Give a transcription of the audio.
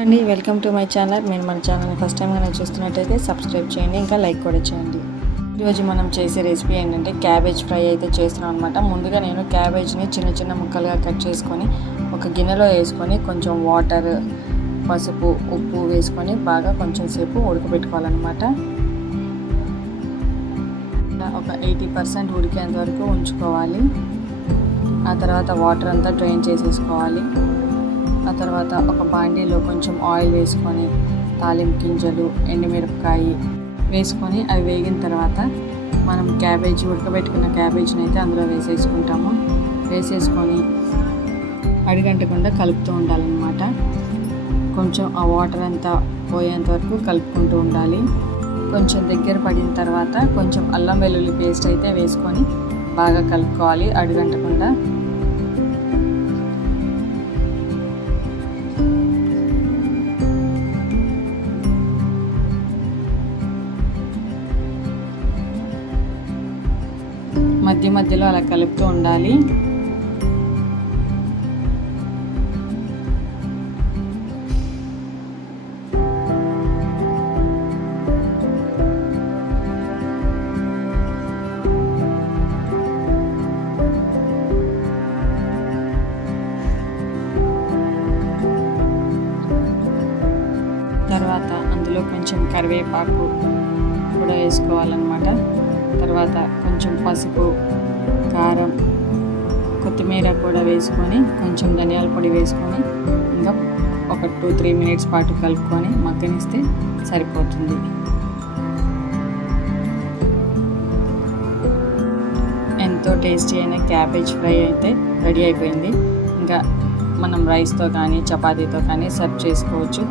అండి welcome to my channel. మీరు మన ఛానల్ని ఫస్ట్ టైం కనుక చూస్తున్నట్టయితే సబ్స్క్రైబ్ చేయండి, ఇంకా లైక్ కూడా చేయండి. ఈరోజు మనం చేసే రెసిపీ ఏంటంటే క్యాబేజ్ ఫ్రై అయితే చేస్తున్నాం అనమాట. ముందుగా నేను క్యాబేజ్ని చిన్న చిన్న ముక్కలుగా కట్ చేసుకొని ఒక గిన్నెలో వేసుకొని కొంచెం వాటర్, పసుపు, ఉప్పు వేసుకొని బాగా కొంచెం సేపు ఉడకబెట్టుకోవాలన్నమాట. ఒక 80% ఉడికేంత వరకు ఉంచుకోవాలి. ఆ తర్వాత వాటర్ అంతా డ్రైన్ చేసేసుకోవాలి. ఆ తర్వాత ఒక బాండీలో కొంచెం ఆయిల్ వేసుకొని తాలింపు గింజలు, ఎండుమిరపకాయ వేసుకొని అవి వేగిన తర్వాత మనం ఉడకబెట్టుకున్న క్యాబేజ్ని అయితే అందులో వేసేసుకుంటాము. వేసేసుకొని అడిగంటకుండా కలుపుతూ ఉండాలన్నమాట. కొంచెం ఆ వాటర్ అంతా పోయేంత వరకు కలుపుకుంటూ ఉండాలి. కొంచెం దగ్గర పడిన తర్వాత కొంచెం అల్లం వెల్లుల్లి పేస్ట్ అయితే వేసుకొని బాగా కలుపుకోవాలి అడుగంటకుండా. మధ్య మధ్యలో అలా కలుపుతూ ఉండాలి. తర్వాత అందులో కొంచెం కరివేపాకు కూడా వేసుకోవాలన్నమాట. తర్వాత కొంచెం పసుపు, కారం, కొత్తిమీర కూడా వేసుకొని కొంచెం ధనియాల పొడి వేసుకొని ఇంకా ఒక 2-3 మినిట్స్ పాటు కలుపుకొని మగ్గనిస్తే సరిపోతుంది. ఎంతో టేస్టీ అయిన క్యాబేజ్ ఫ్రై అయితే రెడీ అయిపోయింది. ఇంకా మనం రైస్తో కానీ చపాతీతో కానీ సర్వ్ చేసుకోవచ్చు.